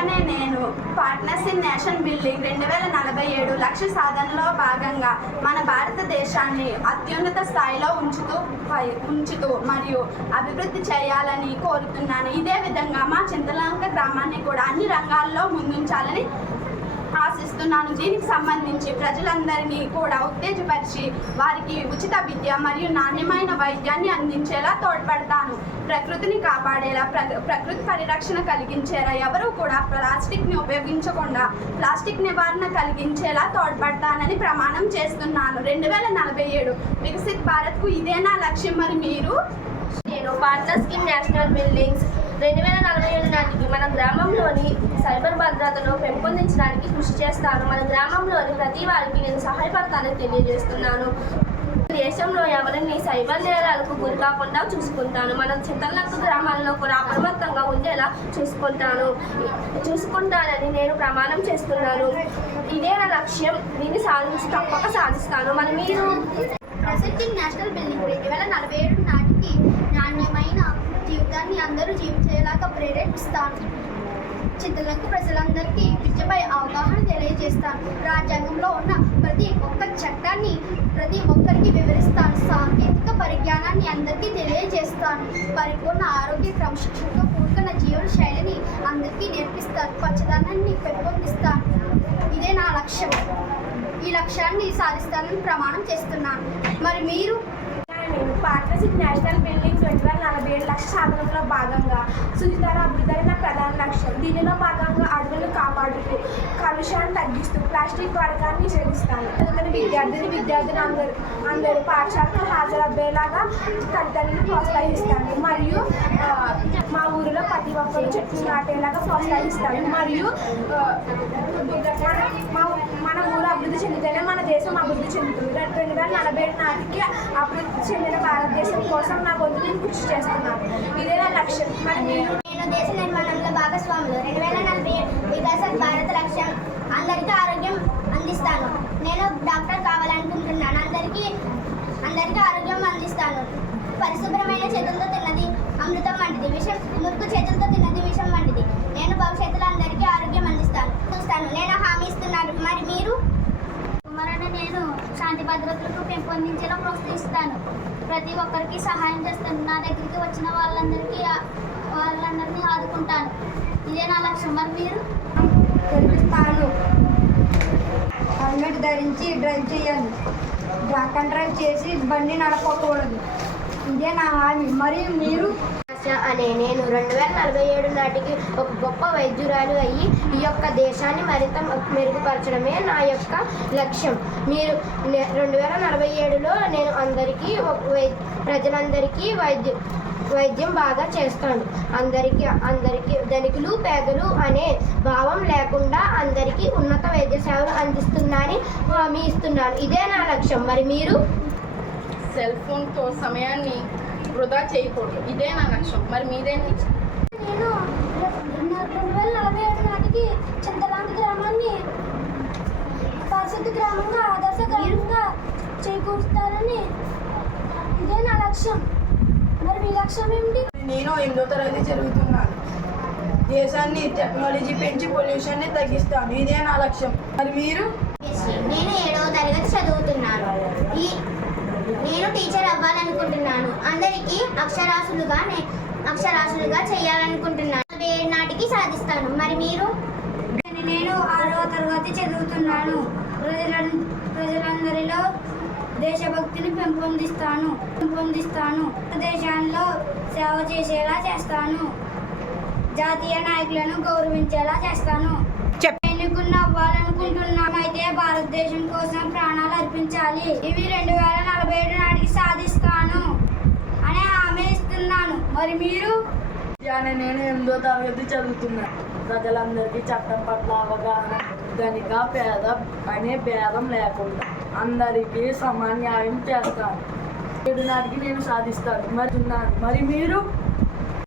అనే నేను partners in nation building 2047 లక్ష్య సాధనలో భాగంగా మన భారతదేశాన్ని అత్యున్నత స్థాయిలో ఉంచుతూ మరియు అభివృద్ధి చేయాలని కోరుతున్నాను. ఇదే విధంగా మా చింతలంక గ్రామాన్ని కూడా అన్ని రంగాల్లో ముందుంచాలని ఆశిస్తున్నాను. దీనికి సంబంధించి ప్రజలందరినీ కూడా ఉత్తేజపరిచి వారికి ఉచిత విద్య మరియు నాణ్యమైన వైద్యాన్ని అందించేలా తోడ్పడతాను. ప్రకృతిని కాపాడేలా, ప్రకృతి పరిరక్షణ కలిగించేలా, ఎవరూ కూడా ప్లాస్టిక్ని ఉపయోగించకుండా ప్లాస్టిక్ నివారణ కలిగించేలా తోడ్పడతానని ప్రమాణం చేస్తున్నాను. 2047 వికసిత్ భారత్కు ఇదే నా లక్ష్యం. మరి మీరు? నేను పార్ట్నర్స్ ఇన్ నేషనల్ బిల్డింగ్స్ 2047 నాటికి మన గ్రామంలోని సైబర్ భద్రతను పెంపొందించడానికి కృషి చేస్తాను. మన గ్రామంలోని ప్రతి వారికి నేను సహాయపడతానని తెలియజేస్తున్నాను. దేశంలో ఎవరిని సైబర్ నేరాలకు గురి కాకుండా చూసుకుంటాను. మన చింతలంక గ్రామాల్లో కూడా అప్రమత్తంగా ఉండేలా చూసుకుంటానని నేను ప్రమాణం చేస్తున్నాను. ఇదే నా లక్ష్యం. దీన్ని తప్పక సాధిస్తాను. మరి మీరు? ప్రెసెంటింగ్ నేషనల్ బిల్డింగ్ 2047 నాటికి నాణ్యమైన జీవితాన్ని అందరూ జీవించేలాగా ప్రేరేపిస్తాను. చింతలంక ప్రజలందరికీ విద్యపై అవగాహన తెలియజేస్తాను. రాజ్యాంగంలో ఉన్న ప్రతి ఒక్క చట్టాన్ని ప్రతి ఒక్కరికి వివరిస్తాను. సాంకేతిక పరిజ్ఞానాన్ని అందరికీ తెలియజేస్తాను. పరిపూర్ణ ఆరోగ్య క్రమశిక్షణతో కూడుకున్న జీవన శైలిని అందరికీ నేర్పిస్తాను. పచ్చదనాన్ని పెంపొందిస్తాను. ఇదే నా లక్ష్యం. ఈ లక్ష్యాన్ని సాధిస్తానని ప్రమాణం చేస్తున్నాను. మరి మీరు? పార్ట్నర్స్ ఇన్ నేషనల్ బిల్డింగ్ 2047 లక్ష్య సాధనలో భాగంగా సుస్థిర అభివృద్ధి నా ప్రధాన లక్ష్యం. దీనిలో భాగంగా అడవులను కాపాడుతూ కాలుష్యాన్ని తగ్గిస్తూ ప్లాస్టిక్ వాడకాన్ని నిషేధిస్తాను. విద్యార్థులు అందరూ పాఠశాలకు హాజరయ్యేలాగా తల్లిదండ్రులను ప్రోత్సహిస్తాను. మరియు మా ఊరిలో ప్రతి ఒక్కరు చెట్లు నాటేలాగా ప్రోత్సహిస్తాను. మరియు మన ఊరు అభివృద్ధి చెందితేనే మన దేశం అభివృద్ధి చెందుతుంది. 2047 నాటికి అభివృద్ధి చెందిన భారతదేశం కోసం నా వంతు నేను కృషి చేస్తున్నాను. ఇదే నా లక్ష్యం. మరి మీరు? నేను దేశ నిర్మాణంలో భాగస్వాములు. 2047 వికసిత్ భారత లక్ష్యం. అందరికీ ఆరోగ్యం అందిస్తాను. నేను డాక్టర్ కావాలనుకుంటున్నాను. అందరికీ ఆరోగ్యం అందిస్తాను. పరిశుభ్రమైన చేతులతో తిన్నది అమృతం వంటిది, మురుకు చేతులతో తిన్నది విషం వంటిది. నేను భవిష్యత్తులో అందరికీ ఆరోగ్యం అందిస్తాను. నేను హామీ ఇస్తున్నాను. మరి మీరు? కుమారని నేను శాంతి భద్రతలకు పెంపొందించేలా ప్రోత్సహిస్తాను. ప్రతి ఒక్కరికి సహాయం చేస్తాను. నా దగ్గరికి వచ్చిన వాళ్ళందరినీ ఆదుకుంటాను. ఇదే నా లక్ష్యం. మరి మీరు? కల్పిస్తాను. హెల్మెట్ ధరించి డ్రైవ్ చేయాలి. డ్రాక్ అండ్ డ్రైవ్ చేసి బండి నడపకూడదు. ఇదే నా హామీ. మరియు మీరు? అనే నేను 2047 నాటికి ఒక గొప్ప వైద్యురాలు అయ్యి ఈ యొక్క దేశాన్ని మరింత మెరుగుపరచడమే నా యొక్క లక్ష్యం. మీరు 2047లో నేను ప్రజలందరికీ వైద్యం బాగా చేస్తాను. అందరికీ ధనికులు పేదలు అనే భావం లేకుండా అందరికీ ఉన్నత వైద్య సేవలు అందిస్తున్నానని హామీ ఇస్తున్నాను. ఇదే నా లక్ష్యం. మరి మీరు? సెల్ ఫోన్తో సమయాన్ని వృధా చేయకూడదు. ఇదే నా లక్ష్యం. మరి మీరేంటి? నేను 2047 నాటికి చింతలంక గ్రామాన్ని పరిశుద్ధ గ్రామంగా ఆదర్శ గ్రామంగా చేకూరుస్తానని ఇదే నా లక్ష్యం. మరి మీ లక్ష్యం ఏమిటి? నేను 8వ తరగతి చదువుతున్నాను. దేశాన్ని టెక్నాలజీ పెంచి పొల్యూషన్ని తగ్గిస్తాను. ఇదే నా లక్ష్యం. మరి మీరు? నేను 7వ తరగతి చదువుతున్నాను. నేను టీచర్ అవ్వాలనుకుంటున్నాను. అందరికీ అక్షరాస్యులుగా చేయాలనుకుంటున్నాను. 47 నాటికి సాధిస్తాను. మరి మీరు? నేను 6వ తరగతి చదువుతున్నాను. ప్రజలందరిలో దేశభక్తిని పెంపొందిస్తాను. దేశంలో సేవ చేసేలా చేస్తాను. జాతీయ నాయకులను గౌరవించేలా చేస్తాను. ఎన్నుకున్న అవ్వాలనుకుంటున్నాం. అయితే భారతదేశం కోసం ప్రాణాలు అర్పించాలి. ఇవి 2047 నాటికి సాధిస్తాను అనే హామీ ఇస్తున్నాను. మరి మీరు? నేను 8వ తరగతి చదువుతున్నాను. ప్రజలందరికీ చట్టం పట్ల అవగాహన, ధనిక పేద అనే భేదం లేకుండా అందరికీ సమాన్యాయం చేస్తాను. 7 నాటికి నేను సాధిస్తాను. మరి మీరు?